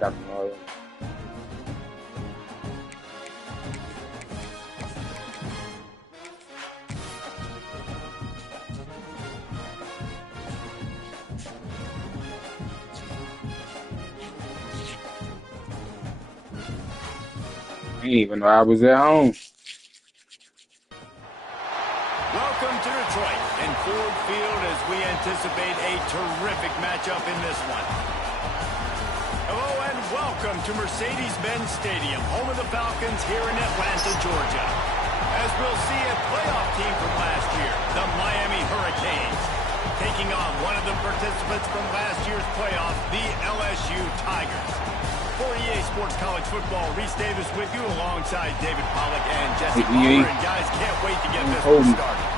got them all. I didn't even know I was at home. Welcome to Detroit and Ford Field as we anticipate a terrific matchup in this one. Hello and welcome to Mercedes-Benz Stadium, home of the Falcons here in Atlanta, Georgia. As we'll see a playoff team from last year, the Miami Hurricanes, taking on one of the participants from last year's playoff, the LSU Tigers. For EA Sports College Football, Reese Davis with you alongside David Pollack and Jesse Palmer. And guys, can't wait to get this one started.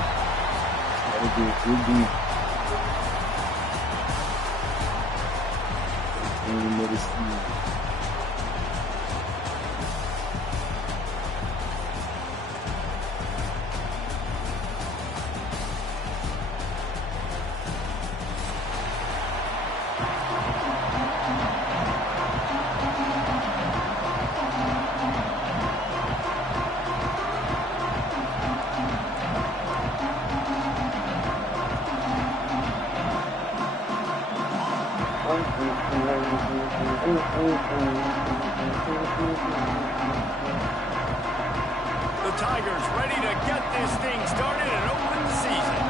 The Tigers ready to get this thing started and open the season.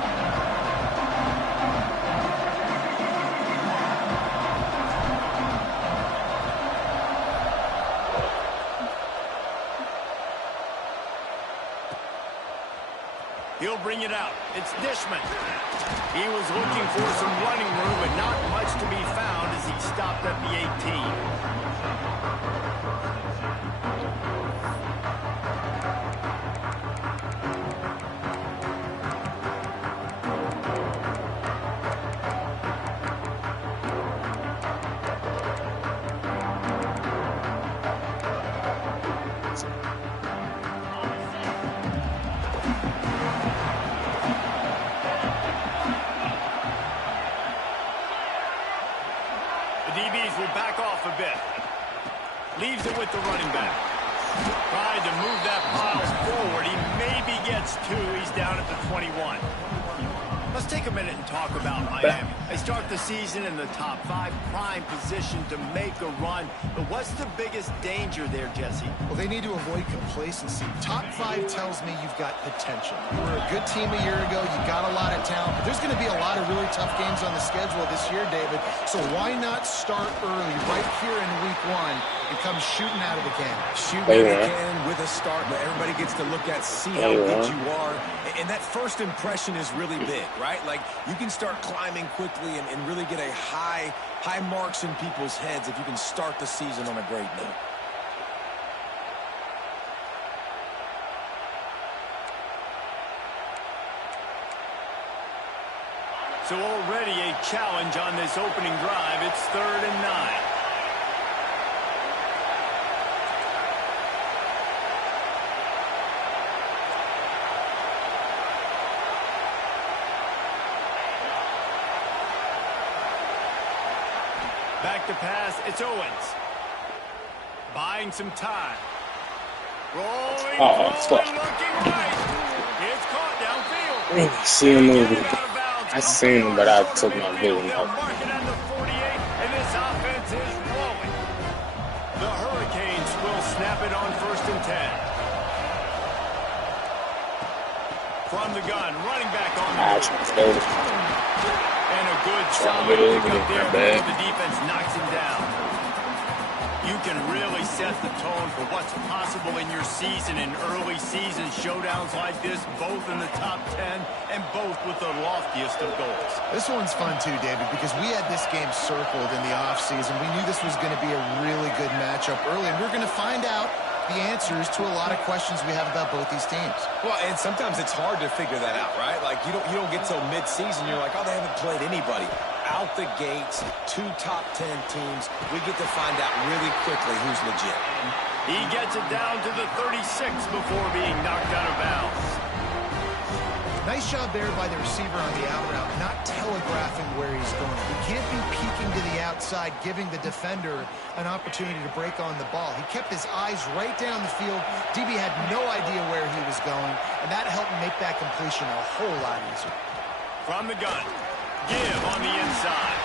He'll bring it out. It's Dishman. He was looking for some running room, but not much to be found as he stopped at the 18. DBs will back off a bit. Leaves it with the running back. Tried to move that pile forward. He maybe gets two. He's down at the 21. Let's take a minute and talk about Miami. They start the season in the top 5, prime position to make a run. But what's the biggest danger there, Jesse? Well, they need to avoid complacency. Top 5 tells me you've got potential. You were a good team a year ago. You got a lot of talent. But there's going to be a lot of really tough games on the schedule this year, David. So why not start early right here in week 1 and come shooting out of the cannon? Shooting out of the cannon with a start, but everybody gets to look at, see how good you are. And that first impression is really big, right? Like, you can start climbing quickly and really get a high marks in people's heads if you can start the season on a great note. So already a challenge on this opening drive. It's 3rd and 9. Back to pass, it's Owens. Buying some time. Rolling, looking right. It's caught downfield. I seen him, I seen him, but I took my vision off. Marking on the 48, and this offense is rolling. The Hurricanes will snap it on 1st and 10. From the gun, running back on the move. And a good solid pickup there before the defense knocks him down. You can really set the tone for what's possible in your season in early season showdowns like this, both in the top 10 and both with the loftiest of goals. This one's fun too, David, because we had this game circled in the offseason. We knew this was going to be a really good matchup early, and we're going to find out the answers to a lot of questions we have about both these teams. Well, and sometimes it's hard to figure that out, right? Like, you don't get till mid-season, you're like, oh, they haven't played anybody. Out the gates, 2 top 10 teams, we get to find out really quickly who's legit. He gets it down to the 36 before being knocked out of bounds. Nice Nice job there by the receiver on the out route, not telegraphing where he's going. He can't be peeking to the outside, giving the defender an opportunity to break on the ball. He kept his eyes right down the field. DB had no idea where he was going, and that helped make that completion a whole lot easier. From the gun, give on the inside.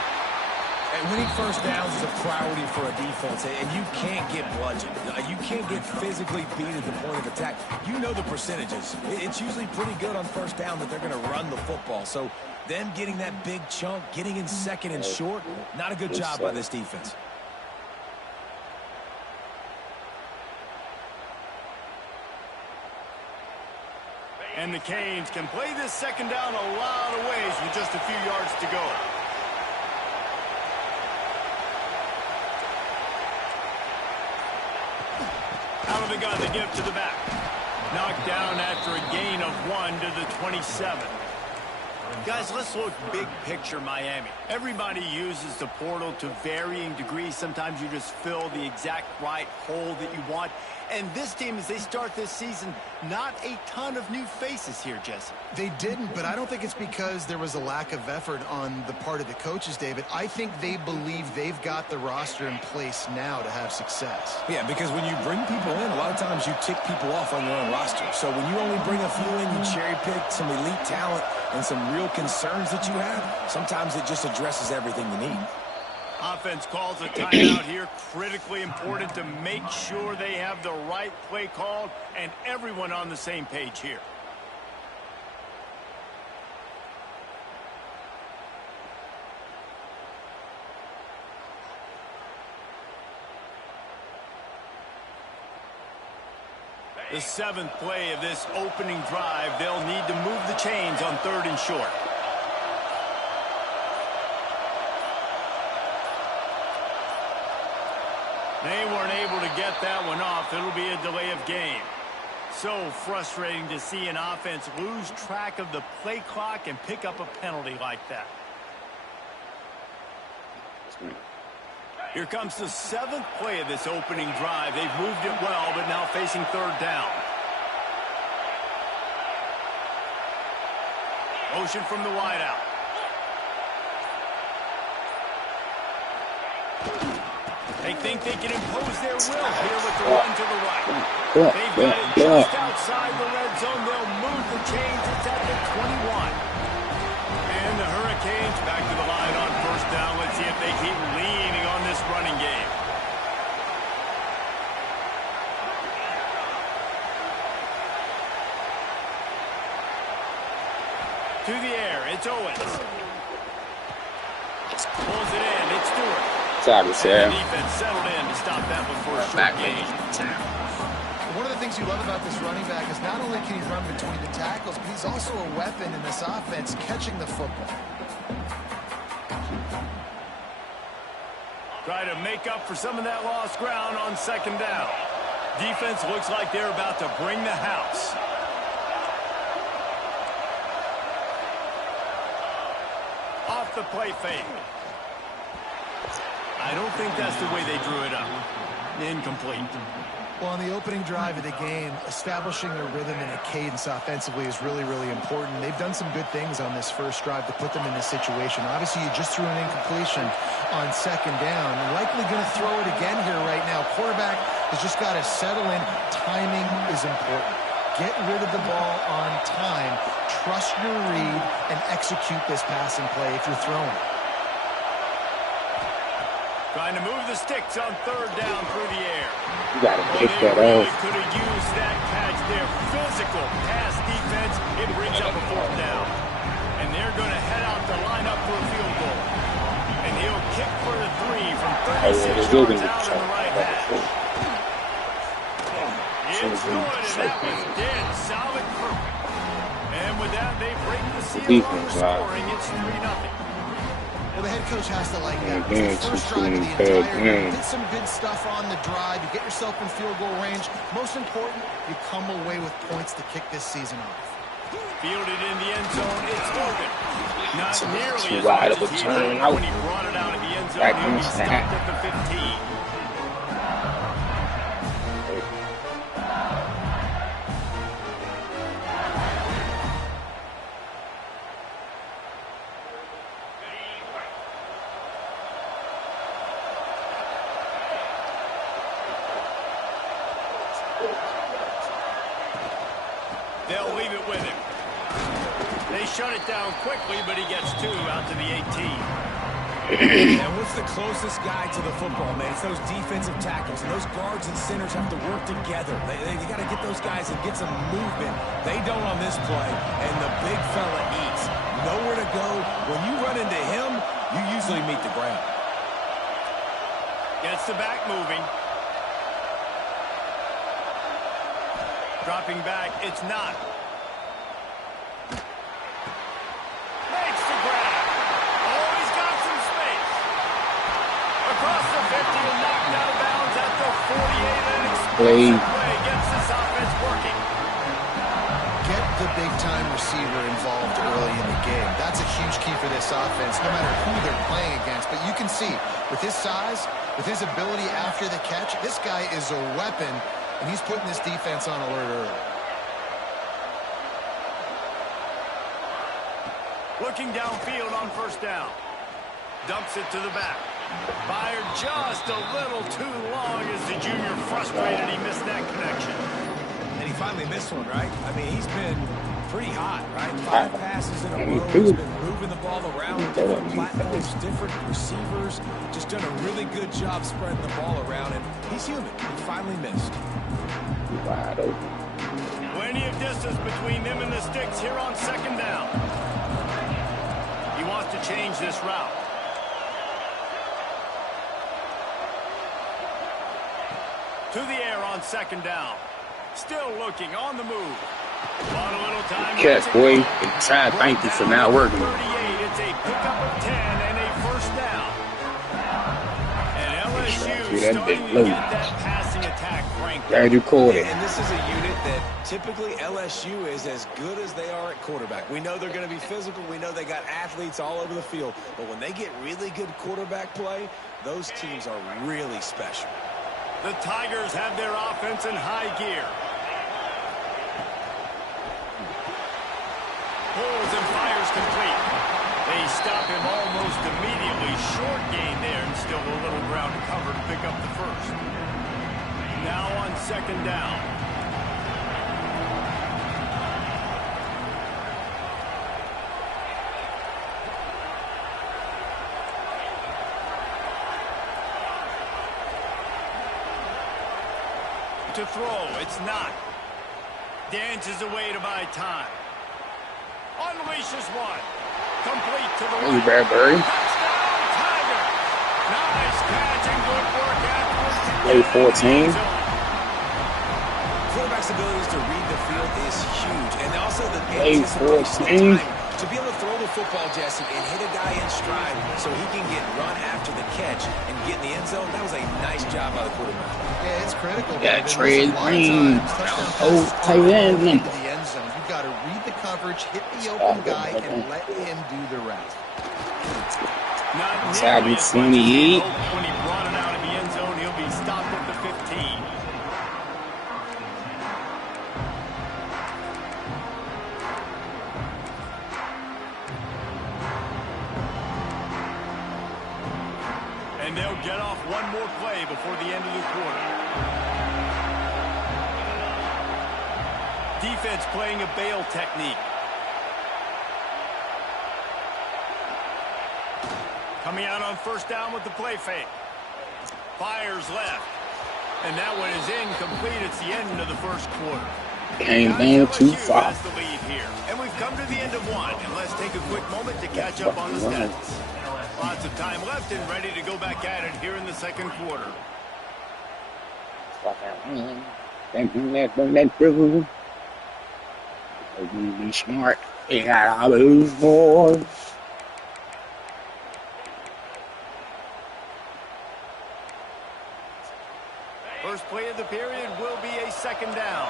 And winning first downs is a priority for a defense, and you can't get bludgeoned. You can't get physically beat at the point of attack. You know the percentages. It's usually pretty good on first down that they're going to run the football. So them getting that big chunk, getting in second and short, not a good job by this defense. And the Canes can play this second down a lot of ways with just a few yards to go. Out of the gun, the give to the back. Knocked down after a gain of 1 to the 27. Guys, let's look big picture Miami. Everybody uses the portal to varying degrees. Sometimes you just fill the exact right hole that you want. And this team, as they start this season, not a ton of new faces here, Jesse. They didn't, but I don't think it's because there was a lack of effort on the part of the coaches, David. I think they believe they've got the roster in place now to have success. Yeah, because when you bring people in, a lot of times you tick people off on your own roster. So when you only bring a few in, you cherry pick some elite talent and some real concerns that you have, sometimes it just addresses everything you need. Offense calls a timeout here. Critically important to make sure they have the right play called and everyone on the same page here. The 7th play of this opening drive, they'll need to move the chains on 3rd and short. They weren't able to get that one off. It'll be a delay of game. So frustrating to see an offense lose track of the play clock and pick up a penalty like that. Here comes the 7th play of this opening drive. They've moved it well, but now facing 3rd down. Motion from the wideout. They think they can impose their will here with the run to the right. They've got it just outside the red zone. They'll move the chains. It's at the 21. And the Hurricanes back to the line on 1st down. Let's see if they keep leaning on this running game. To the air, it's Owens. Pulls it in, it's Stewart. Sorry, sir. And the defense settled in to stop that one for a short gain. One of the things you love about this running back is not only can he run between the tackles, but he's also a weapon in this offense catching the football. Try to make up for some of that lost ground on 2nd down. Defense looks like they're about to bring the house. Off the play fake. I don't think that's the way they drew it up. Incomplete. Well, on the opening drive of the game, establishing a rhythm and a cadence offensively is really, really important. They've done some good things on this first drive to put them in this situation. Obviously, you just threw an incompletion on 2nd down. You're likely going to throw it again here right now. Quarterback has just got to settle in. Timing is important. Get rid of the ball on time. Trust your read and execute this passing play if you're throwing it. Trying to move the sticks on 3rd down through the air. You gotta pick They that really off. could have used that catch there. Physical pass defense. It brings up a 4th down. And they're going to head out to line up for a field goal. And he'll kick for the 3 from 36 yards out in the right half. It's good, and that was dead solid perfect. And with that, they break the seal on the scoring. It's 3-0. Well, the head coach has to like that. Yeah, First drive of the entire game. Did some good stuff on the drive. You get yourself in field goal range. Most important, you come away with points to kick this season off. Fielded in the end zone, it's Logan. Not nearly as wide much of a as he turn hoped when he brought it out of the end zone. He'll be stopped at the 15. They'll leave it with him. They shut it down quickly, but he gets 2 out to the 18. And what's the closest guy to the football, man? It's those defensive tackles, and those guards and centers have to work together. They got to get those guys and get some movement. They don't on this play, and the big fella eats. Nowhere to go. When you run into him, you usually meet the ground. Gets the back moving. Dropping back, it's not. Makes the grab. Oh, he's got some space. Across the 50 and knocked out of bounds at the 48. An explosive play gets this offense working. Get the big-time receiver involved early in the game. That's a huge key for this offense, no matter who they're playing against. But you can see, with his size, with his ability after the catch, this guy is a weapon, and he's putting this defense on alert early. Looking downfield on first down. Dumps it to the back. Fired just a little too long as the junior frustrated. He missed that connection. And he finally missed one, right? I mean, he's been pretty hot, right? 5 passes in a row. He's been moving the ball around, different platforms, different receivers. Just done a really good job spreading the ball around, and he's human. He finally missed. Wide open. Plenty of distance between them and the sticks here on second down. He wants to change this route. To the air on second down. Still looking on the move. On a little time. Catch, boy. Try. Thank you for not working. 38. It's a pickup of 10 and a first down. And LSU starting to get that passing attack cranked. Glad you called it. And this is a unit that typically LSU is as good as they are at quarterback. We know they're going to be physical. We know they got athletes all over the field. But when they get really good quarterback play, those teams are really special. The Tigers have their offense in high gear. Pulls and fires complete. They stop him almost immediately. Short gain there and still a little ground to cover to pick up the first. Now on second down. To throw, it's not. Dances away to buy time. Unleashes one. Complete to the right. Bradbury. Touchdown, Tiger. Nice catch and good work afterwards. A14. Quarterback's abilities to read the field is huge. And also the A14. to be able to throw the football, Jesse, and hit a guy in stride so he can get run after the catch and get in the end zone, that was a nice job by the quarterback. Yeah, it's critical. Got Trey Green. Oh, tight end. Into the end zone. You've got to read the coverage, hit the open guy, and let him do the rest. Not nearly as much as 28. he hoped when he brought it out of the end zone. He'll be stopped at the 15. And they'll get off one more play before the end of the quarter. Defense playing a bail technique. Coming out on first down with the play fake. Fires left. And that one is incomplete. It's the end of the first quarter. Came down too far. Has the lead here. And we've come to the end of one. And let's take a quick moment to catch up on the stats. Lots of time left and ready to go back at it here in the second quarter. Be smart. You gotta move forward. First play of the period will be a second down.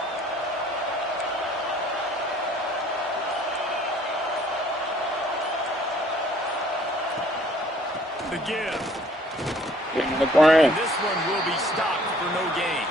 The give. Getting the ground. This one will be stopped for no gain.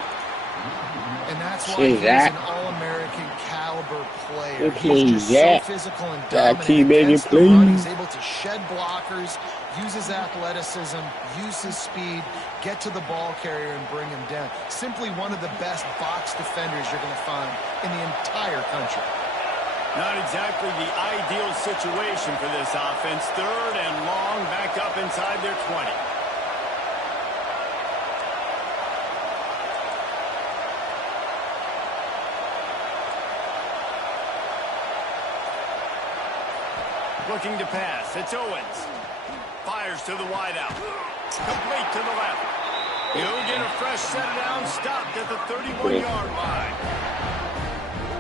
And that's why he's an All-American caliber player. Please, He's just so physical and dominant against the run. He's able to shed blockers, use his athleticism, use his speed, get to the ball carrier and bring him down. Simply one of the best box defenders you're going to find in the entire country. Not exactly the ideal situation for this offense. 3rd and long, back up inside their 20. Looking to pass. It's Owens. Fires to the wideout. Complete to the left. He'll get a fresh set down, stopped at the 31-yard line.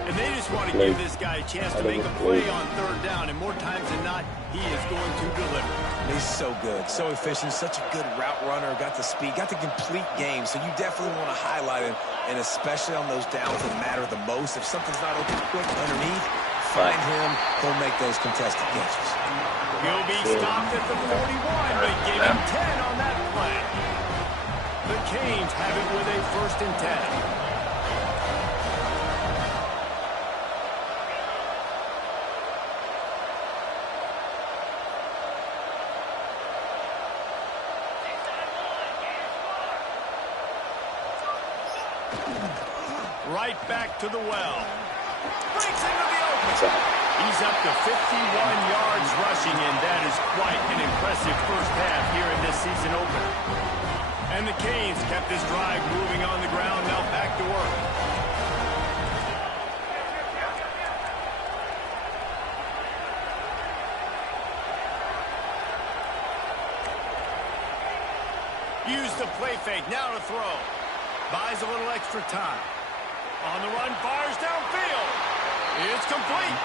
And they just want to give this guy a chance to make a play on 3rd down, and more times than not, he is going to deliver. He's so good, so efficient, such a good route runner, got the speed, got the complete game, so you definitely want to highlight him, and especially on those downs that matter the most. If something's not open quick underneath, find him, he'll make those contested catches. He'll be stopped at the 41, but give him 10 on that play. The Canes have it with a 1st and 10. Right back to the well. Breaks into the open. He's up to 51 yards rushing, and that is quite an impressive first half here in this season opener. And the Canes kept this drive moving on the ground, now back to work. Use the play fake, now to throw. Buys a little extra time. On the run, fires downfield. It's complete.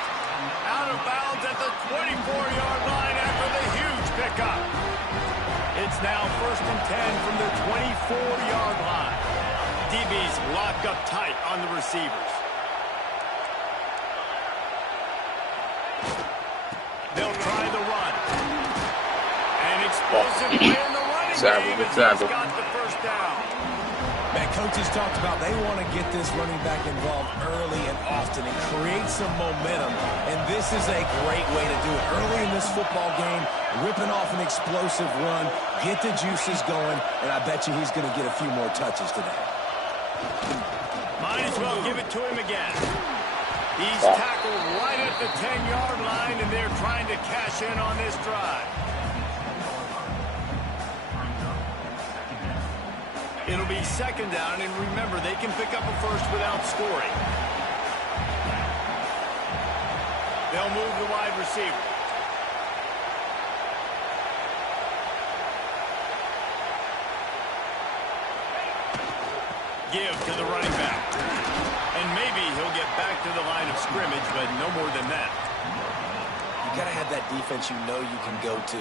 Out of bounds at the 24-yard line after the huge pickup. It's now 1st and 10 from the 24-yard line. DB's locked up tight on the receivers. They'll try the run. An explosive play in the running game as he's got the first down. Man, coaches talked about they want to get this running back involved early and often and create some momentum, and this is a great way to do it. Early in this football game, ripping off an explosive run, get the juices going, and I bet you he's going to get a few more touches today. Might as well give it to him again. He's tackled right at the 10-yard line, and they're trying to cash in on this drive. It'll be 2nd down, and remember, they can pick up a first without scoring. They'll move the wide receiver. Give to the running back. And maybe he'll get back to the line of scrimmage, but no more than that. You got to have that defense you know you can go to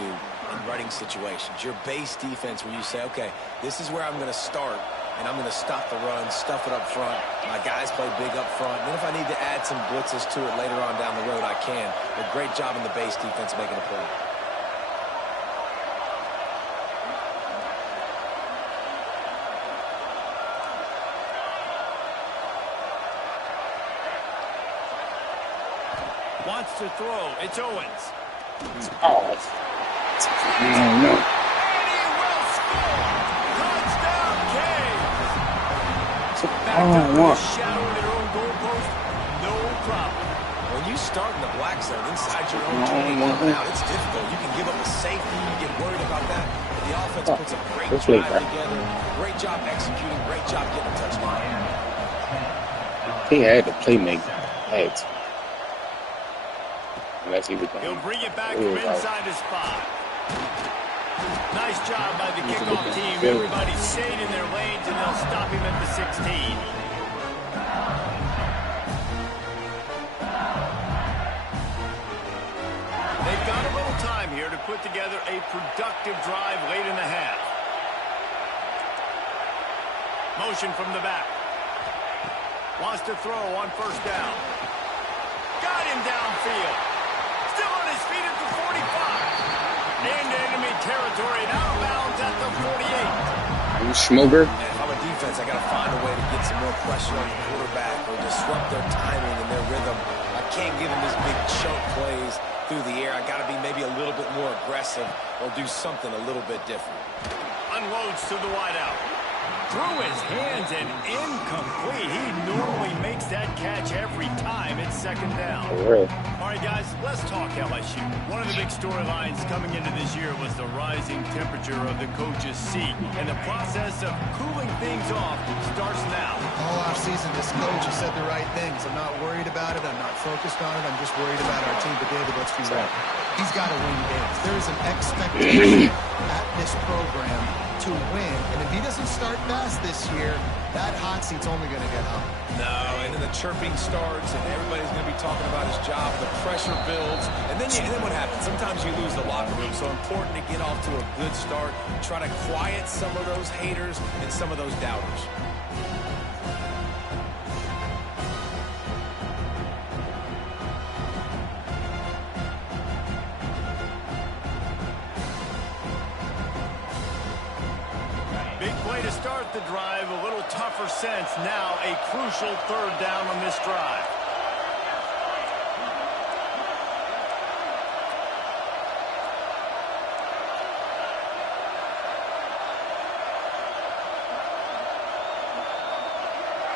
in running situations. Your base defense where you say, okay, this is where I'm going to start, and I'm going to stop the run, stuff it up front. My guys play big up front. And then if I need to add some blitzes to it later on down the road, I can. A great job in the base defense making a play. Wants to throw. It's Owens. Oh. No. And he will score. Touchdown, Canes. Back to shadow of their own goalpost. No problem. When you start in the black zone inside your own 20 now, it's difficult. You can give up a safety. You get worried about that. But the offense puts a great drive together. Great job executing. Great job getting a touchdown. He had the playmaker. He'll bring it back from inside his spot. Nice job by the kickoff team. Everybody stayed in their lanes, and they'll stop him at the 16. They've got a little time here to put together a productive drive late in the half. Motion from the back. Wants to throw on 1st down. Got him downfield. Still on his feet at the 45. Into enemy territory and out of bounds at the 48. Schmoger. And if I'm a defense, I got to find a way to get some more pressure on the quarterback or disrupt their timing and their rhythm. I can't give them these big chunk plays through the air. I got to be maybe a little bit more aggressive or do something a little bit different. Unloads to the wideout. Through his hands and incomplete. He normally makes that catch every time. It's second down. All right, guys, let's talk LSU. One of the big storylines coming into this year was the rising temperature of the coach's seat. And the process of cooling things off starts now. All offseason, this coach has said the right things. I'm not worried about it. I'm not focused on it. I'm just worried about our team. But, David, let's be real. He's got to win games. There is an expectation at this program to win, and if he doesn't start fast this year, that hot seat's only going to get hot. No, and then the chirping starts, and everybody's going to be talking about his job. The pressure builds, and then what happens? Sometimes you lose the locker room, so important to get off to a good start, try to quiet some of those haters and some of those doubters. Start the drive, a little tougher sense. Now a crucial third down on this drive.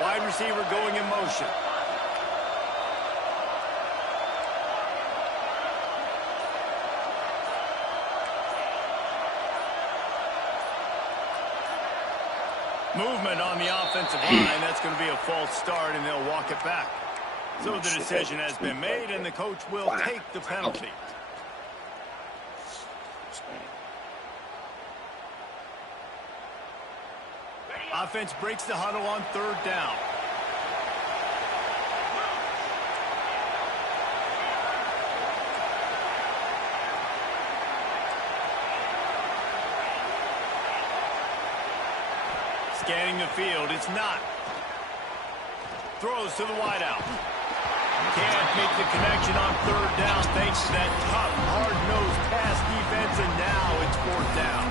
Wide receiver going in motion. Movement on the offensive line. That's going to be a false start, and they'll walk it back. So the decision has been made, and the coach will take the penalty. Offense breaks the huddle on third down. Scanning the field, it's not. Throws to the wideout. Can't make the connection on third down thanks to that tough, hard-nosed pass defense, and now it's fourth down.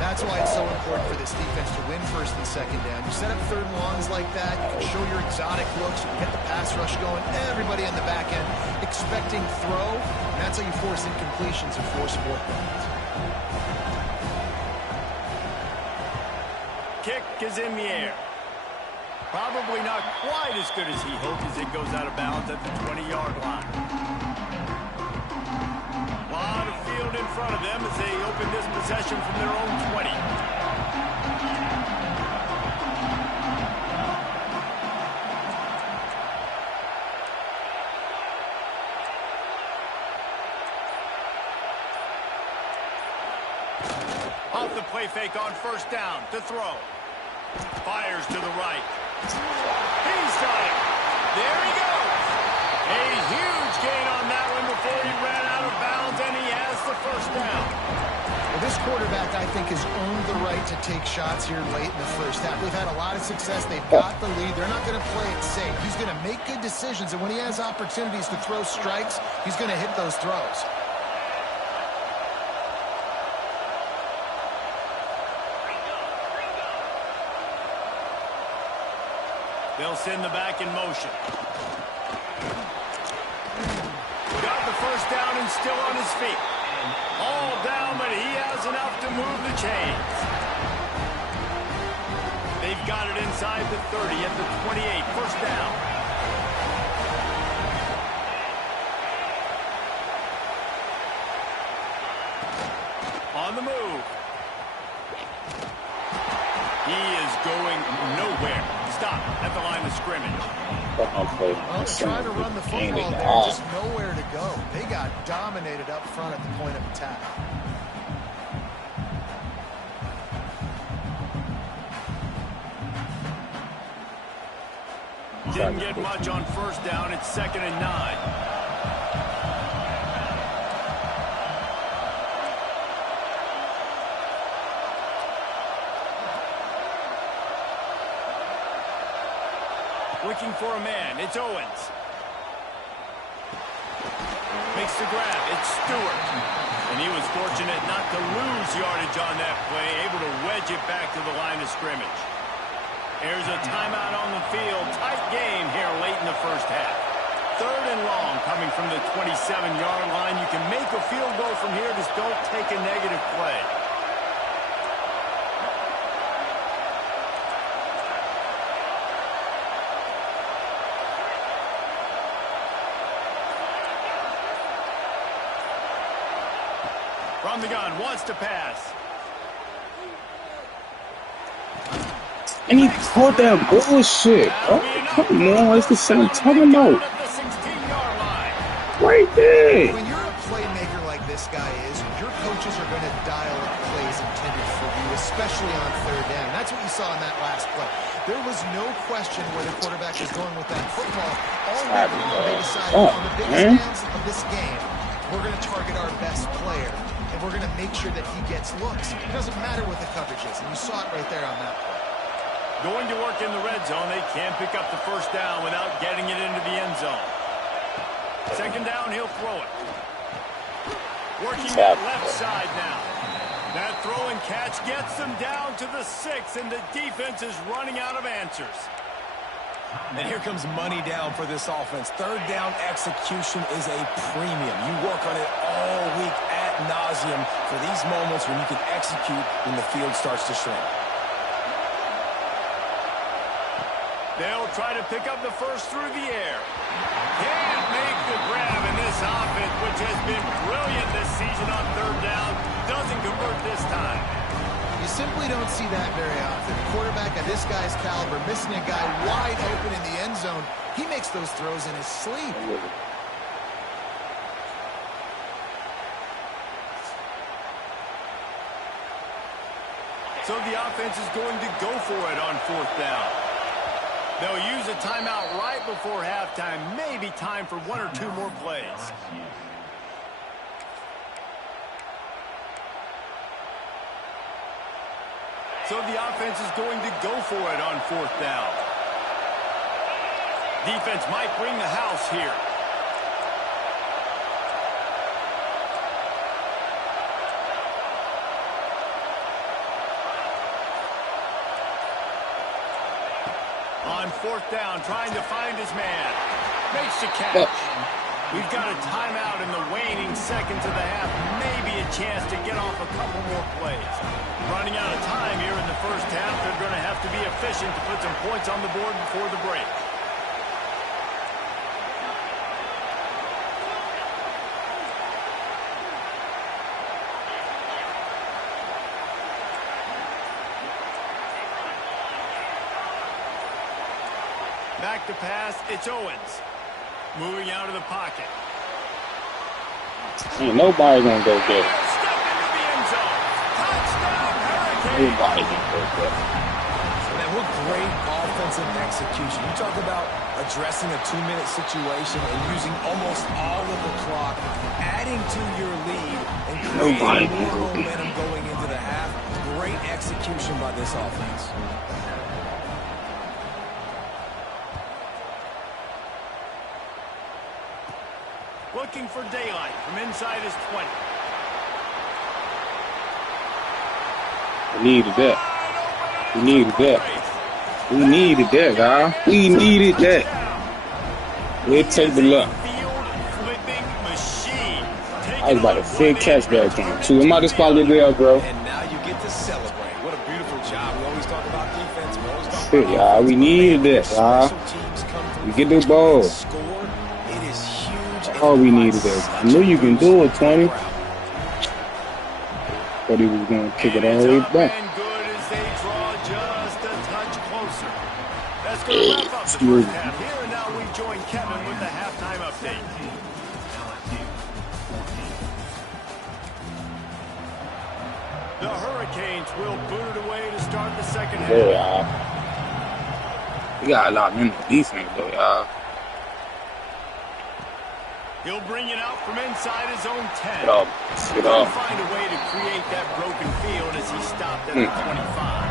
That's why it's so important for this defense to win first and second down. You set up third and longs like that, you can show your exotic looks, you can get the pass rush going, everybody on the back end expecting throw, and that's how you force incompletions and force fourth downs. Kick is in the air. Probably not quite as good as he hoped as it goes out of bounds at the 20-yard line. A lot of field in front of them as they open this possession from their own 20. Off the play fake on first down to throw. Fires to the right. He's got it. There he goes. A huge gain on that one before he ran out of bounds, and he has the first down. Well, this quarterback, I think, has earned the right to take shots here late in the first half. They've had a lot of success. They've got the lead. They're not going to play it safe. He's going to make good decisions, and when he has opportunities to throw strikes, he's going to hit those throws. They'll send the back in motion. Got the first down and still on his feet. All down, but he has enough to move the chains. They've got it inside the 30 at the 28. First down. On the move. He is going nowhere. Stop at the line of scrimmage. Well, they're trying to run the football there, just nowhere to go. They got dominated up front at the point of attack. Didn't get much on first down. It's 2nd and 9. Looking for a man. It's Owens. Makes the grab. It's Stewart. And he was fortunate not to lose yardage on that play, able to wedge it back to the line of scrimmage. Here's a timeout on the field. Tight game here late in the first half. 3rd and long coming from the 27-yard line. You can make a field goal from here. Just don't take a negative play. From the gun, wants to pass. And he caught that bullshit. Oh, come on. It's the same talking about. Right there. When you're a playmaker like this guy is, your coaches are going to dial up plays intended for you, especially on third down. That's what you saw in that last play. There was no question where the quarterback was going with that football. All week long, they decided on the biggest downs of this game, we're going to target our best player, and we're going to make sure that he gets looks. It doesn't matter what the coverage is, and you saw it right there on that play. Going to work in the red zone, they can't pick up the first down without getting it into the end zone. Second down, he'll throw it. Working that left side now. That throw and catch gets them down to the 6, and the defense is running out of answers. And here comes money down for this offense. Third down execution is a premium. You work on it all week ad nauseum for these moments when you can execute when the field starts to shrink. They'll try to pick up the first through the air. Can't make the grab, in this offense, which has been brilliant this season on third down, doesn't convert this time. You simply don't see that very often. A quarterback of this guy's caliber missing a guy wide open in the end zone. He makes those throws in his sleep. So the offense is going to go for it on fourth down. They'll use a timeout right before halftime. Maybe time for one or two more plays. So the offense is going to go for it on fourth down. Defense might bring the house here. On fourth down, trying to find his man. Makes the catch. We've got a timeout in the waning seconds of the half. Maybe a chance to get off a couple more plays. Running out of time here in the first half. They're going to have to be efficient to put some points on the board before the break. Back to pass, it's Owens. Moving out of the pocket. Ain't nobody gonna go get it. Step into the end zone. Touchdown, Hurricane. Nobody gonna go get it. Man, what great offensive execution. You talk about addressing a 2-minute situation and using almost all of the clock, adding to your lead, and creating more momentum going into the half. Great execution by this offense. Looking for daylight from inside his 20. We needed that. We needed that. We needed that, guys. We needed that. We'll take the luck. I was about to fit catch that game, too. I'm out of spot there, bro. And now you get to celebrate. What a beautiful job. We always talk about defense. We always talk Shit, y'all. We needed that, y'all. We get the ball. All we needed is, I knew you can do it, 20. But he was going to kick it all the way back. That's going to wrap up the first half here, and now we join Kevin with the halftime update. The Hurricanes will boot it away to start the second half. Yeah, y'all. We got a lot in the defense, though, y'all. He'll bring it out from inside his own 10. Get up. Get up. He'll find a way to create that broken field as he stopped at the 25.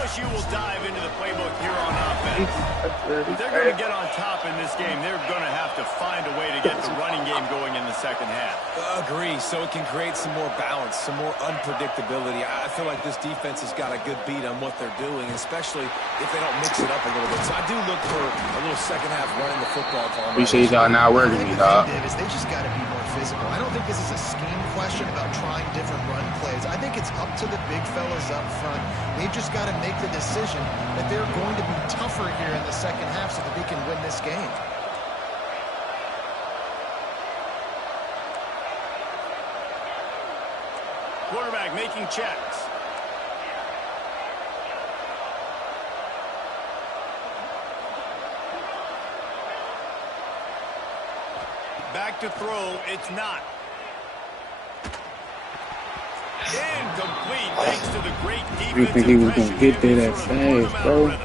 LSU will dive into the playbook here on offense. If they're going to get on top in this game, they're going to have to find a way to get the running game going in the second half. Agree, so it can create some more balance, some more unpredictability. I feel like this defense has got a good beat on what they're doing, especially if they don't mix it up a little bit. So I do look for a little second half running the football. Appreciate y'all not working me, dog. They just got to be more physical. I don't think this is a scheme question about trying different run plays. I think it's up to the big fellas up front. They've just got to make the decision that they're going to be tougher here in the second half so that they can win this game. Quarterback making checks. Back to throw. It's not. Incomplete thanks to the great defense. You think he was going to get there that fast, bro?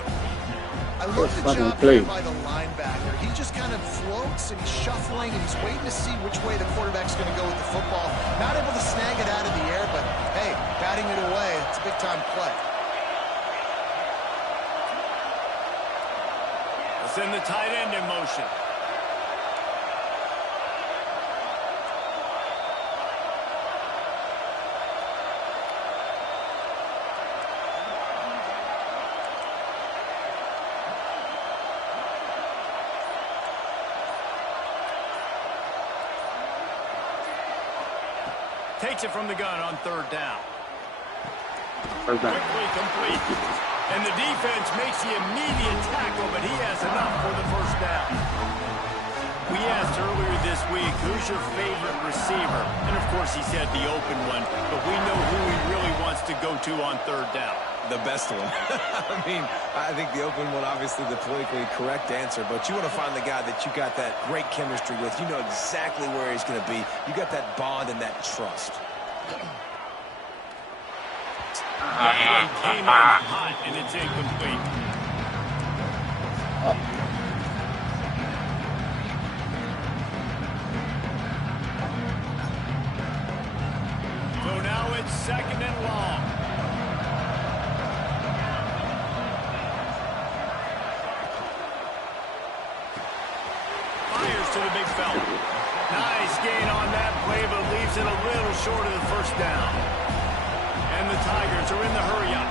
I love the job there by the linebacker. He just kind of floats and he's shuffling and he's waiting to see which way the quarterback's going to go with the football. Not able to snag it out of the air, but hey, batting it away, it's a big-time play. We'll send the tight end in motion. Takes it from the gun on third down. Quickly complete. And the defense makes the immediate tackle, but he has enough for the first down. We asked earlier this week, who's your favorite receiver? And, of course, he said the open one, but we know who he really wants to go to on third down. The best one. I mean, I think the open one, obviously the politically correct answer, but you want to find the guy that you got that great chemistry with. You know exactly where he's going to be. You got that bond and that trust. That one came out hot, and it's incomplete. So now it's second and long. Fires to the big fella. Nice gain on that play, but leaves it a little short of the first down. And the Tigers are in the hurry-up.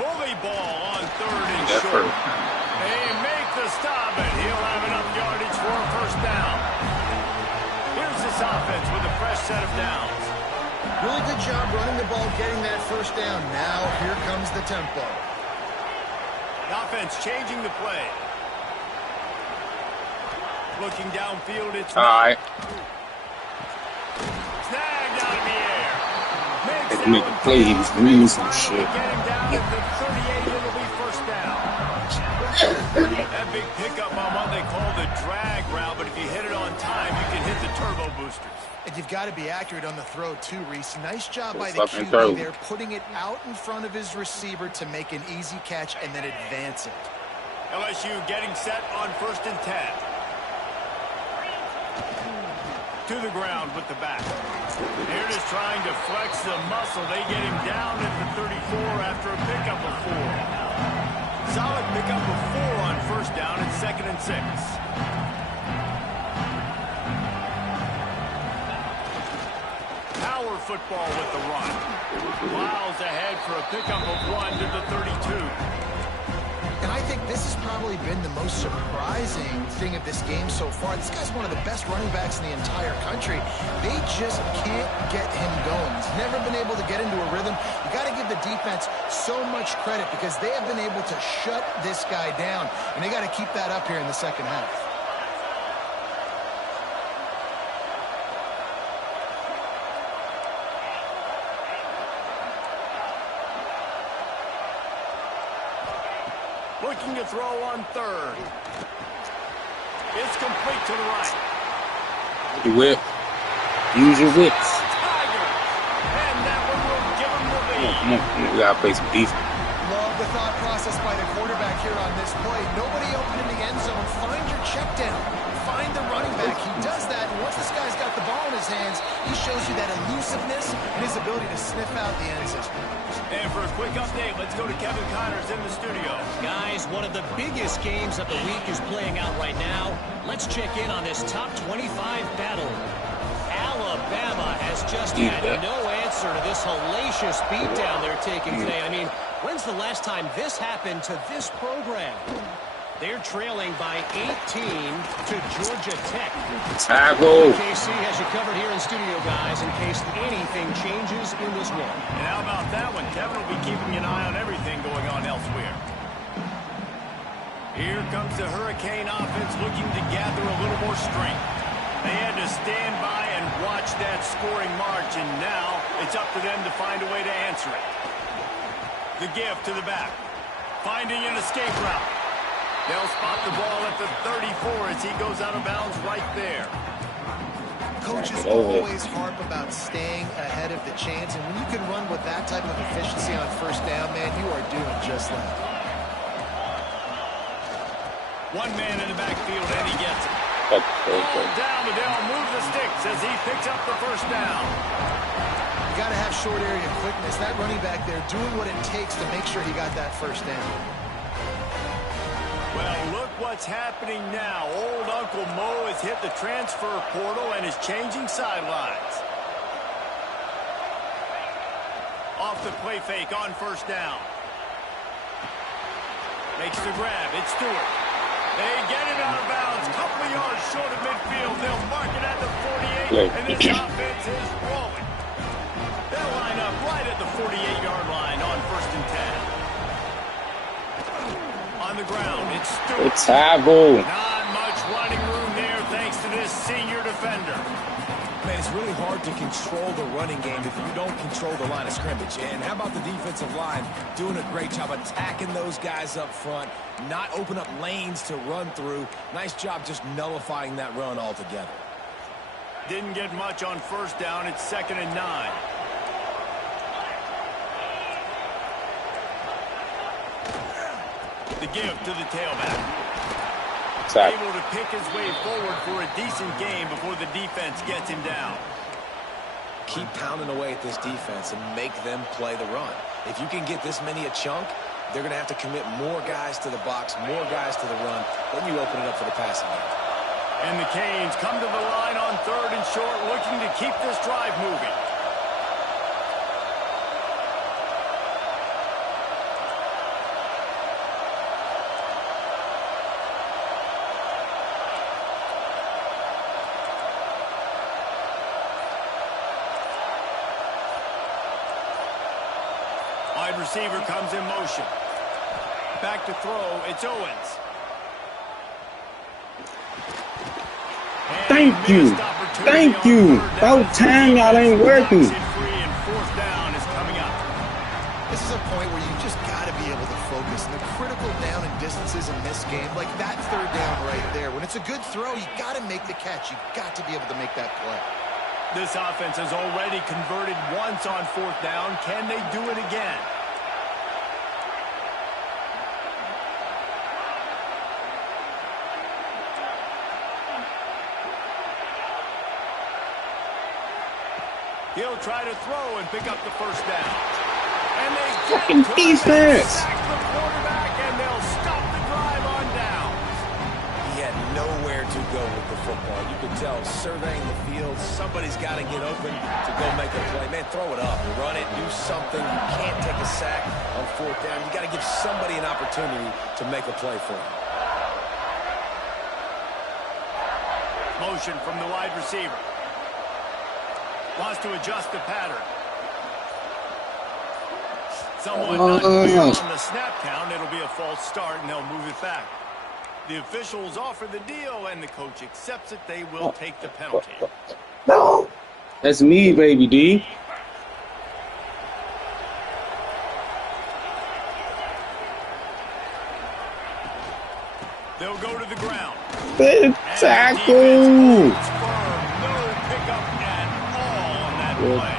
Bully ball on third and short. They make the stop, and he'll have enough yardage for a first down. Here's this offense with a fresh set of downs. Really good job running the ball, getting that first down. Now here comes the tempo. The offense changing the play. Looking downfield, it's all right. Snagged out of the air. Let's make a play. He's doing some shit. Get him down at the 38. It'll be first down. That big pickup on what they call the drag route, but if you hit it on time, you can hit the turbo boosters. And you've got to be accurate on the throw, too, Reese. Nice job by the QB there, putting it out in front of his receiver to make an easy catch and then advance it. LSU getting set on 1st and 10. To the ground with the back. They're just trying to flex the muscle. They get him down at the 34 after a pickup of 4. Solid pickup of 4 on first down and 2nd and 6. Power football with the run. Miles ahead for a pickup of 1 to the 32. And I think this has probably been the most surprising thing of this game so far. This guy's one of the best running backs in the entire country. They just can't get him going. He's never been able to get into a rhythm. You got to give the defense so much credit because they have been able to shut this guy down. And they got to keep that up here in the second half. Looking to throw on third. It's complete to the right. The whip. Use your whips. Tigers. And that one will give him the lead. Come on. We gotta play some defense. Love the thought process by the quarterback here on this play. Nobody open in the end zone. Find your check down. Find the running back. He does that, and once this guy's got the ball in his hands, he shows you that elusiveness and his ability to sniff out the end zone. And for a quick update, let's go to Kevin Connors in the studio. Guys, one of the biggest games of the week is playing out right now. Let's check in on this top 25 battle. Alabama has just had no answer to this hellacious beatdown they're taking today. I mean, when's the last time this happened to this program? They're trailing by 18 to Georgia Tech. Tackle. KC has you covered here in studio, guys, in case anything changes in this one. And how about that one? Kevin will be keeping an eye on everything going on elsewhere. Here comes the Hurricane offense looking to gather a little more strength. They had to stand by and watch that scoring march, and now it's up to them to find a way to answer it. The give to the back. Finding an escape route. They'll spot the ball at the 34 as he goes out of bounds right there. Coaches always harp about staying ahead of the chains, and when you can run with that type of efficiency on first down, man, you are doing just that. One man in the backfield, and he gets it. Ball down, but they'll move the sticks as he picks up the first down. You got to have short area quickness. That running back there doing what it takes to make sure he got that first down. Well, look what's happening now. Old Uncle Mo has hit the transfer portal and is changing sidelines. Off the play fake on first down. Makes the grab. It's Stewart. They get it out of bounds. Couple of yards short of midfield. They'll mark it at the 48, and this offense is rolling. They'll line up right at the 48-yard line on first and 10. On the ground, it's Stewart. It's Kevo. Not much running room there thanks to this senior defender. Man, it's really hard to control the running game if you don't control the line of scrimmage. And how about the defensive line doing a great job attacking those guys up front, not open up lanes to run through. Nice job just nullifying that run altogether. Didn't get much on first down. It's 2nd and 9. The give to the tailback. Able to pick his way forward for a decent game before the defense gets him down. Keep pounding away at this defense and make them play the run. If you can get this many a chunk, they're going to have to commit more guys to the box, more guys to the run. Then you open it up for the passing game. And the Canes come to the line on 3rd and short, looking to keep this drive moving. Wide receiver comes in motion. Back to throw, it's Owens. Thank you. Thank you. About time y'all ain't working. And 4th down is coming up. This is a point where you just got to be able to focus. And the critical down and distances in this game, like that 3rd down right there. When it's a good throw, you got to make the catch. You got to be able to make that play. This offense has already converted once on 4th down. Can they do it again? He'll try to throw and pick up the first down. And they fucking defense. Sack the quarterback, and they'll stop the drive on down. He had nowhere to go with the football. You could tell surveying the field, somebody's got to get open to go make a play. Man, throw it up, run it, do something. You can't take a sack on 4th down. You got to give somebody an opportunity to make a play for him. Motion from the wide receiver. Wants to adjust the pattern. Someone not clear on the snap count. It'll be a false start, and they'll move it back. The officials offer the deal, and the coach accepts it. They will take the penalty. No. That's me, baby D. They'll go to the ground. Good tackle.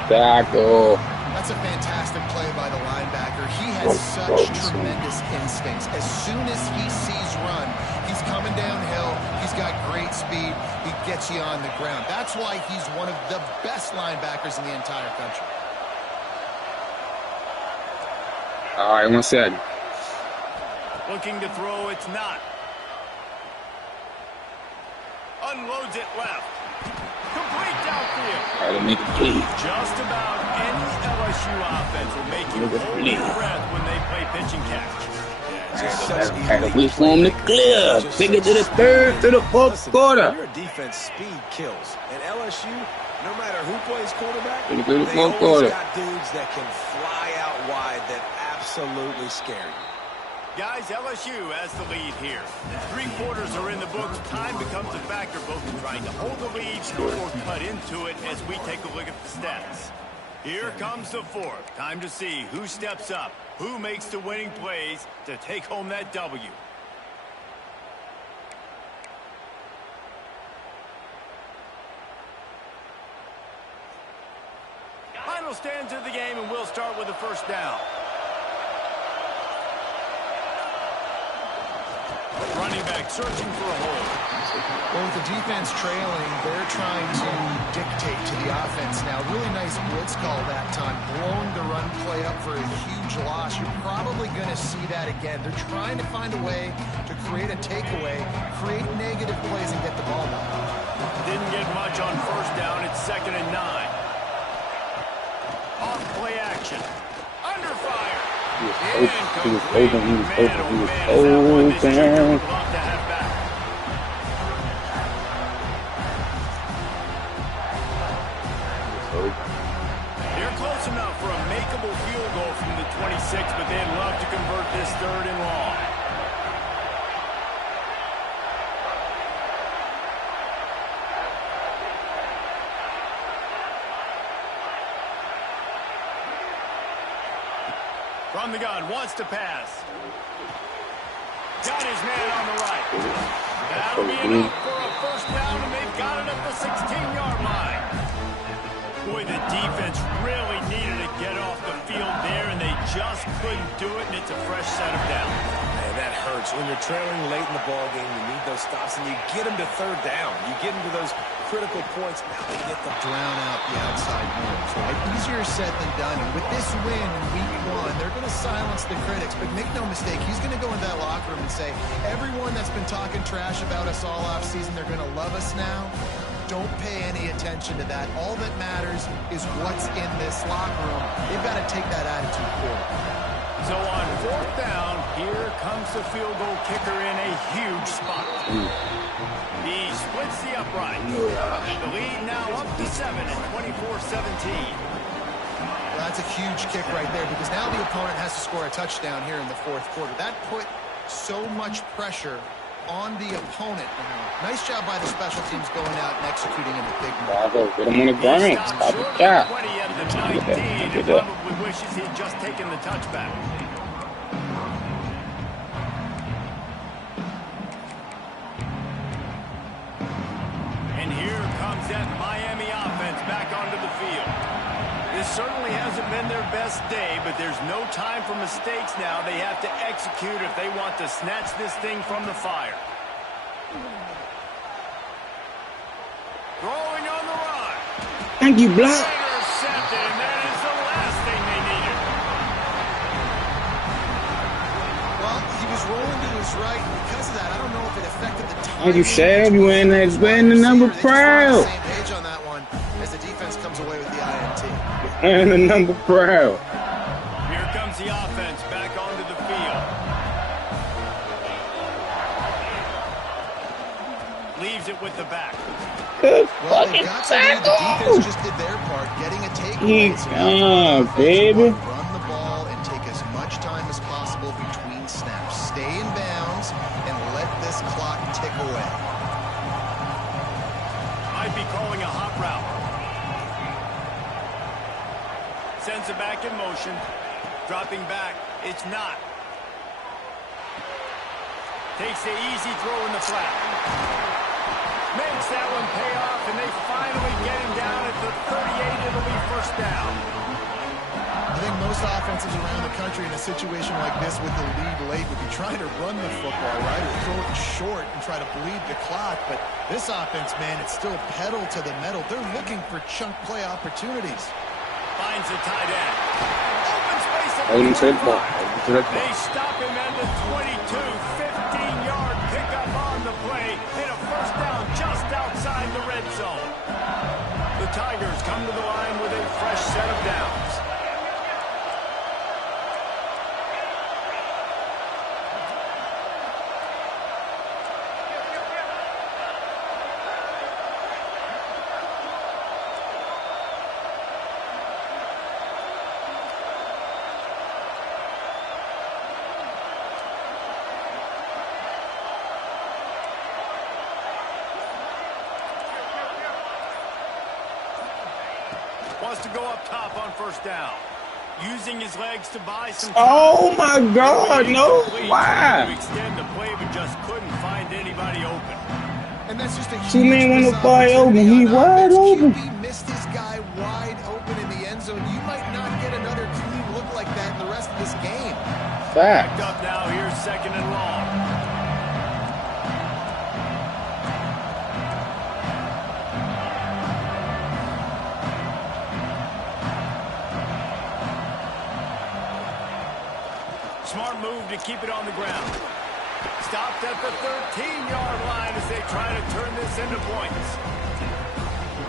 Tackle. That's a fantastic play by the linebacker. He has such tremendous instincts. As soon as he sees run, he's coming downhill. He's got great speed. He gets you on the ground. That's why he's one of the best linebackers in the entire country. All right, 1 second. Looking to throw, it's not. Unloads it left. Complete downfield. All right, make it clean. Just about any LSU offense will make you hold your breath when they play pitch and catch. Had to wait for him to clear. Take it to the 3rd, to the 4th quarter. Your defense speed kills. And LSU, no matter who plays quarterback, To the they 4th always quarter. got dudes that can fly out wide that absolutely scare you. Guys, LSU has the lead here. 3 quarters are in the books. Time becomes a factor both in trying to hold the lead or cut into it as we take a look at the stats. Here comes the 4th. Time to see who steps up, who makes the winning plays to take home that W. Final stands of the game, and we'll start with the first down. Running back searching for a hole. Well, with the defense trailing, they're trying to dictate to the offense now. Really nice blitz call that time, blowing the run play up for a huge loss. You're probably going to see that again. They're trying to find a way to create a takeaway, create negative plays, and get the ball back. Didn't get much on first down. It's 2nd and 9. Off play action. Under fire. He was open. They're close enough for a makeable field goal from the 26, but they'd love to convert this 3rd and long. From the gun, wants to pass. Got his man on the right. That'll be enough for a first down, and they've got it at the 16-yard line. Boy, the defense really needed to get off the field there, and they just couldn't do it, and it's a fresh set of downs. Man, that hurts. When you're trailing late in the ball game, you need those stops, and you get them to 3rd down. You get them to those critical points. Now they get the drown out the outside moves, right? Easier said than done. And with this win in week 1, they're going to silence the critics. But make no mistake, he's going to go into that locker room and say, everyone that's been talking trash about us all offseason, they're going to love us now. Don't pay any attention to that. All that matters is what's in this locker room. They've got to take that attitude forward. So on 4th down, here comes the field goal kicker in a huge spot. He splits the upright. The lead now up to 7 at 24-17. Well, that's a huge kick right there because now the opponent has to score a touchdown here in the 4th quarter. That put so much pressure on the opponent. Nice job by the special teams going out and executing in a big moment. Get him on the ground. Stop the shot. 20 at the 19. He probably wishes he'd just taken the touchback. And here comes that Miami offense back onto the field. This certainly hasn't been their best day, but there's no time for mistakes now. They have to execute if they want to snatch this thing from the fire. Throwing on the run. Thank you, Block. Intercepted, and that is the last thing they needed. Well, he was rolling to his right. Because of that, I don't know if it affected the time. Thank you, Shab. You ain't wearing the number proud. Same page on that one as the defense comes away with the INT. And the number proud. Here comes the offense back onto the field. Leaves it with the back. Good Well, fucking they've got to do. The defense just did their part, getting a takeaway. Baby. Run the ball and take as much time as possible between snaps. Stay in bounds and let this clock tick away. Might be calling a hot route. Sends it back in motion. Dropping back. It's not. Takes the easy throw in the flat. Makes that one pay off, and they finally get him down at the 38. It'll be first down. I think most offenses around the country in a situation like this with the lead late would be trying to run the football, right, or throw it short and try to bleed the clock. But this offense, man, it's still pedal to the metal. They're looking for chunk play opportunities. Finds a tight end. Open space at the 25. They stop him at the 22. 15-yard pickup on the play. Hit a first down just outside the red zone. The Tigers come to the line with a fresh set of downs. wants to go up top on first down. Using his legs to buy some time. Oh my God, no! Why? To extend the play, but just couldn't find anybody open. And that's just a Too many huge want to fly open. He wide open. QB missed his guy wide open in the end zone. You might not get another clean look like that in the rest of this game. Fact. Backed up now. Here's second and long. Smart move to keep it on the ground. Stopped at the 13-yard line as they try to turn this into points.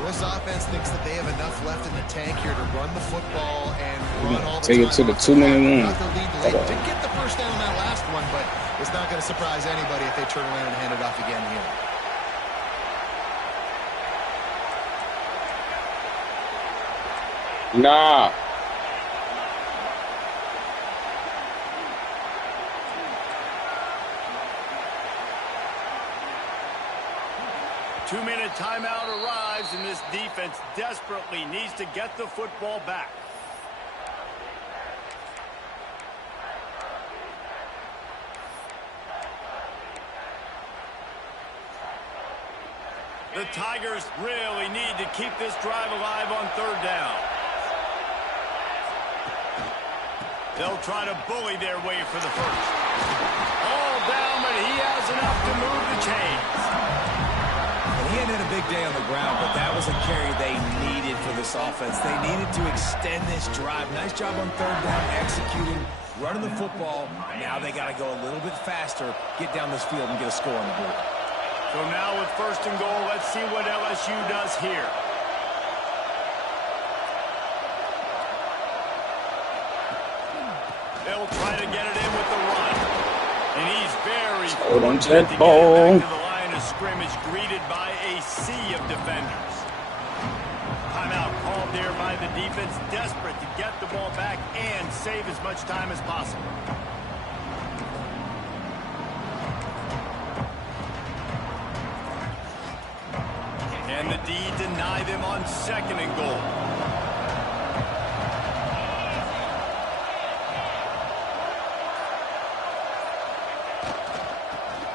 This offense thinks that they have enough left in the tank here to run the football and run all the Take time. it to the 2-minute one. They did get the first down on that last one, but it's not going to surprise anybody if they turn around and hand it off again here. Nah. Two-minute timeout arrives, and this defense desperately needs to get the football back. The Tigers really need to keep this drive alive on third down. They'll try to bully their way for the first. All down, but he has enough to move the chains. He hadn't had a big day on the ground, but that was a carry they needed for this offense. They needed to extend this drive. Nice job on third down, executing, running the football. Now they got to go a little bit faster, get down this field, and get a score on the board. So now with first and goal, let's see what LSU does here. They'll try to get it in with the run. And he's very fortunate to get it back to the line of scrimmage, greeted by a sea of defenders. Timeout called there by the defense, desperate to get the ball back and save as much time as possible. And the D deny them on second and goal.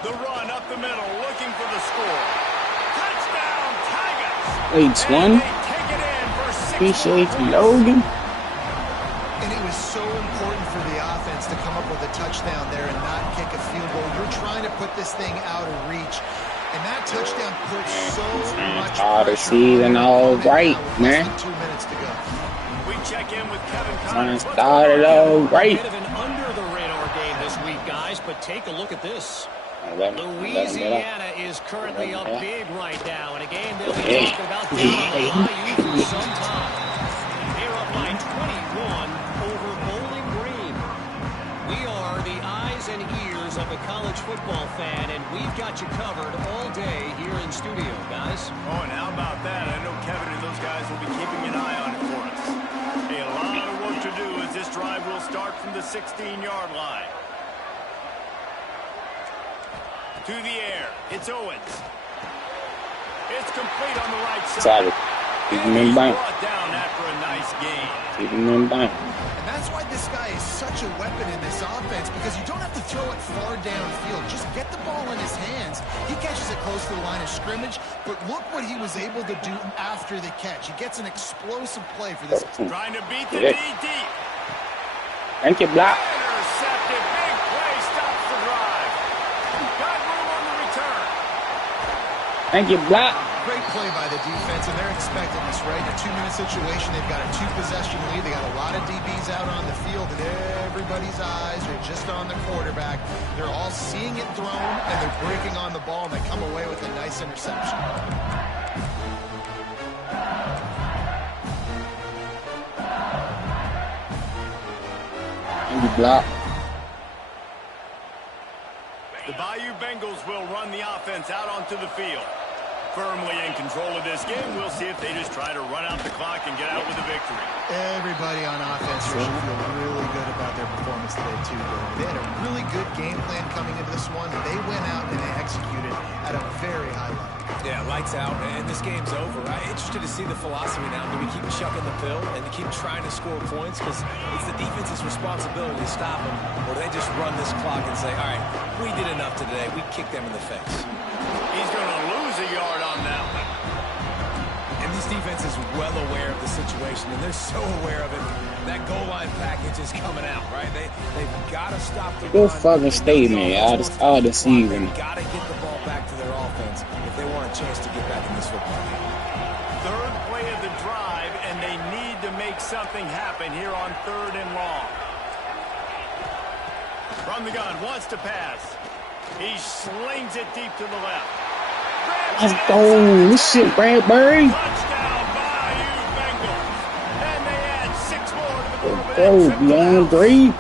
The run up the middle, looking for the score. Touchdown, Tigers! Wait, one. Appreciate you, Logan. And it was so important for the offense to come up with a touchdown there and not kick a field goal. You're trying to put this thing out of reach. And that touchdown puts so much Odyssey and all right, man. 2 minutes to go. We check in with Kevin Connors. Started all right. A bit of an under-the-radar game this week, guys, but take a look at this. Louisiana is currently up big right now in a game they'll be talking about down on the Bayou for some time. They're up by 21 over Bowling Green. We are the eyes and ears of the college football fan, and we've got you covered all day here in studio, guys. Oh, and how about that? I know Kevin and those guys will be keeping an eye on it for us. Hey, a lot of work to do as this drive will start from the 16-yard line. To the air. It's Owens. It's complete on the right side. Keep him in bounds. Brought down after a nice game. Keep him in bounds. And that's why this guy is such a weapon in this offense, because you don't have to throw it far downfield. Just get the ball in his hands. He catches it close to the line of scrimmage, but look what he was able to do after the catch. He gets an explosive play for this. Trying to beat the D deep. Thank you, Block. Intercepted. Big play. Stops the drive. Got room on the return. Thank you, Block. Great play by the defense, and they're expecting this, right? In a 2-minute situation, they've got a 2-possession lead. They got a lot of DBs out on the field, and everybody's eyes are just on the quarterback. They're all seeing it thrown, and they're breaking on the ball, and they come away with a nice interception. Thank you, Block. The Bayou Bengals will run the offense out onto the field. firmly in control of this game. We'll see if they just try to run out the clock and get out with a victory. Everybody on offense here should feel really good about their performance today, too, David. They had a really good game plan coming into this one. They went out and they executed at a very high level. Yeah, lights out, and this game's over. I'm interested to see the philosophy now. Do we keep chucking the pill and keep trying to score points? Because it's the defense's responsibility to stop them. Or they just run this clock and say, all right, we did enough today. We kicked them in the face. He's going to lose a yard on that one. And this defense is well aware of the situation, and they're so aware of it. That goal line package is coming out, right? They've got to stop the Go run. fucking stay, man. All the season. They've got to get the ball back to their offense if they want a chance to get back in this football game. Third play of the drive, and they need to make something happen here on 3rd and long. From the gun, wants to pass. He slings it deep to the left. Let's go. This shit, Bradbury. Touchdown by you, Bengals. And they add 6 more to the board. Go beyond 3.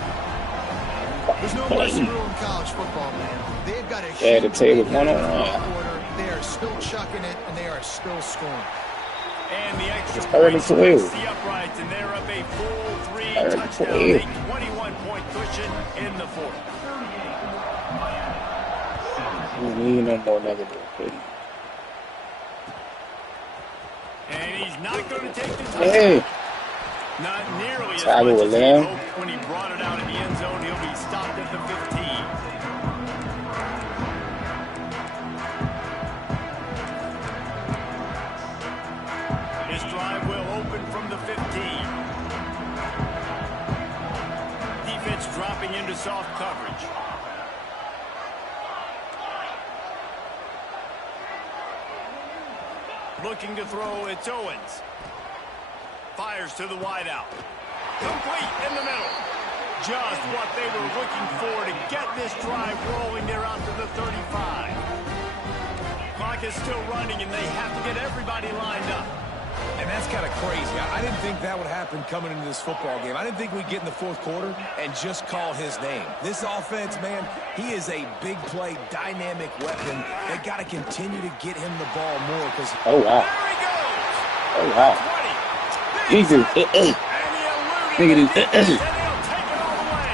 There's no mercy rule in college football, man. They've got a Yeah, the huge table lead one on in the one. fourth quarter. They are still chucking it, and they are still scoring. And the extra It's 3rd and 12. the uprights, and they're up a full 3 3rd and touchdowns, 12. a 21-point cushion in the 4th. We need no more negative. And he's not going to take the touchdown. Hey. Not nearly as Tyler much as he Williams. hoped when he brought it out in the end zone. He'll be stopped at the 15. His drive will open from the 15. Defense dropping into soft coverage. Looking to throw, it's Owens. Fires to the wideout. Complete in the middle. Just what they were looking for to get this drive rolling. They're out to the 35. Clock is still running, and they have to get everybody lined up. And that's kind of crazy. I didn't think that would happen coming into this football game. I didn't think we'd get in the 4th quarter and just call his name. This offense, man, he is a big play, dynamic weapon. They got to continue to get him the ball more because. Oh, wow. There he goes. Oh, wow. 20. Jesus. And he Nigga, eluded this. the defense, and he'll take it all the way.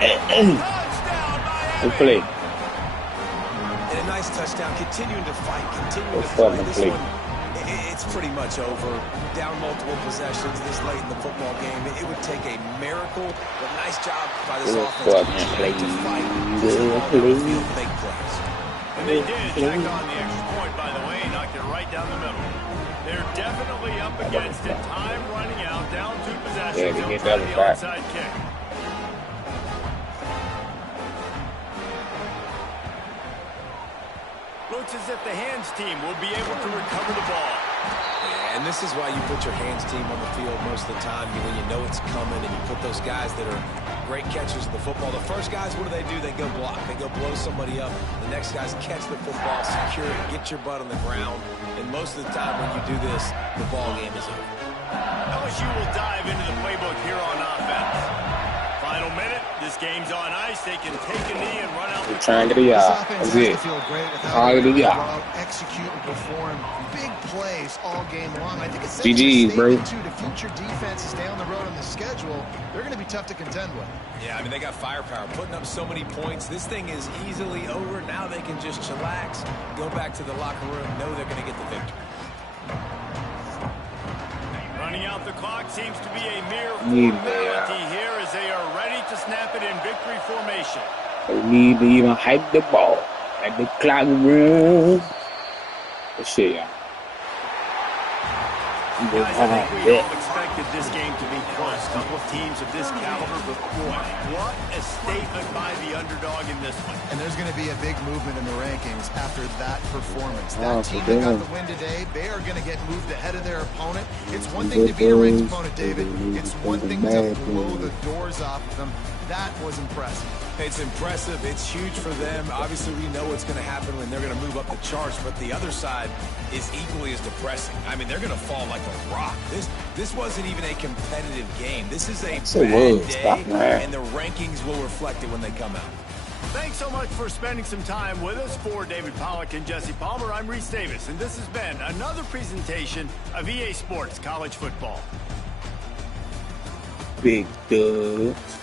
Touchdown, Good Miami. play. And a nice touchdown, continuing to fight, continuing to Good fight. fucking This play. one, it's pretty much over. Down multiple possessions this late in the football game. It would take a miracle, but nice job by this Good offense fucking continuing to fight. play. Good play. Make plays. And they did tack on the extra point, by the way, knocked it right down the middle. They're definitely up against it. Time running out, down 2 possessions. Yeah, they They'll get try that the back. onside kick. Looks as if the hands team will be able to recover the ball. Yeah, and this is why you put your hands team on the field most of the time when you know it's coming, and you put those guys that are great catchers of the football. The first guys, what do? They go block. They go blow somebody up. The next guys catch the football, secure it, get your butt on the ground. And most of the time when you do this, the ball game is over. LSU will dive into the playbook here on offense. Final minute. This game's on ice. They can take a knee and run out the Return to the This yard. offense That's has it. to feel great with how they Hallelujah. go out, execute, and perform big plays all game long. I think it's such GG's, a bro. statement, too, to future defenses down the road on the schedule. They're going to be tough to contend with. Yeah, I mean, they got firepower, putting up so many points. This thing is easily over. Now they can just chillax, go back to the locker room, know they're going to get the victory. Running out the clock seems to be a mere Yeah. formality here as they are ready to snap it in victory formation. We need to even hype the ball. At the clock room. Good shit, y'all. Guys, I think we all expected this game to be close. A couple of teams of this caliber, but boy, what a statement by the underdog in this one. And there's going to be a big movement in the rankings after that performance. That Oh, team for that got damn. the win today, they are going to get moved ahead of their opponent. It's one thing to beat a ranked opponent, David. It's one thing to blow the doors off of them. That was impressive. It's impressive. It's huge for them. Obviously, we know what's going to happen when they're going to move up the charts, but the other side is equally as depressing. I mean, they're going to fall like a rock. This wasn't even a competitive game. This is a bad day, and the rankings will reflect it when they come out. Thanks so much for spending some time with us. For David Pollack and Jesse Palmer, I'm Reese Davis, and this has been another presentation of EA Sports College Football. Big dubs.